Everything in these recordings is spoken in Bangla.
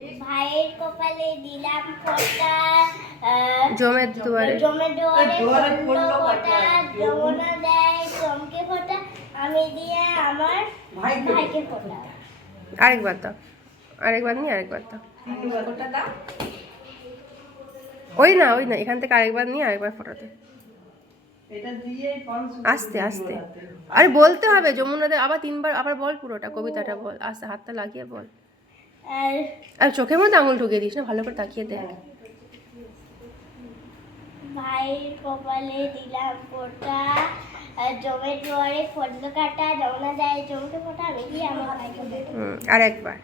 ভাইয়ের কপালে দিলাম ফোঁটা, জমের দুয়ারে পড়লো ফোঁটা, যমুনা দেয় চমকে ফোঁটা, আমি দিয়ে আমার ভাইকে ফোঁটা। আরেকবার দাও, আরেকবার নিয়ে আরেকবার দাও। ওই না এখান থেকে আরেকবার নিয়ে আরেকবার ফোটাতে। আস্তে আস্তে, আরে বলতে হবে যমুনা দে, আবার 3 বার আবার বল, পুরোটা কবিতাটা বল, আস্তে হাতটা লাগিয়ে বল। আর চোখের মধ্যে আঙুল ঢুকিয়ে দিস না, ভালো করে তাকিয়ে দেখ। ভাইয়ের কপালে দিলাম ফোঁটা, জমের দুয়ারে পড়লো কাটা, যমুনা দেয় চমকে ফোঁটা, আমি দিয়ে আমার ভাইকে ফোঁটা। আর একবার।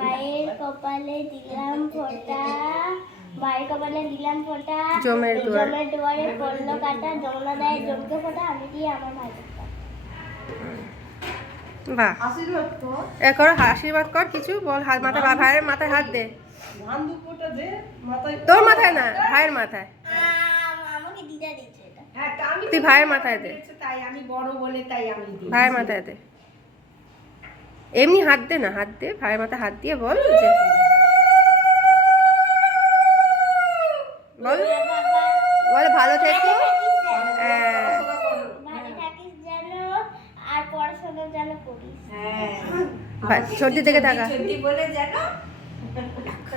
ভাইয়ের কপালে দিলাম ফোঁটা, ভাইয়ের কপালে দিলাম ফোঁটা, জমের দুয়ারে পড়লো কাটা, যমুনা দেয় চমকে ফোঁটা, আমি দিয়ে আমার ভাইকে ফোঁটা। বাহ, এ করো, আশীর্বাদ কর, কিছু বল, হাত মাথা, ভাইয়ের মাথায় হাত দে। তোর মাথায় না, ভাইয়ের মাথায়। আমাকে দিদা দিচ্ছে এটা। তুই ভাইয়ের মাথায় দে, তাই আমি বড় বলে তাই আমি দিই। ভাইয়ের মাথায় দে, এমনি হাত দে না, হাত দে, ভাইয়ের মাথায় হাত দিয়ে বল যে, বল বল ভালো থেকো, ভালো থাকিস যেন, আর পড়াশোনা যেন করিস। হ্যাঁ, সর্দি থেকে থাকা। সত্যি বলে যেন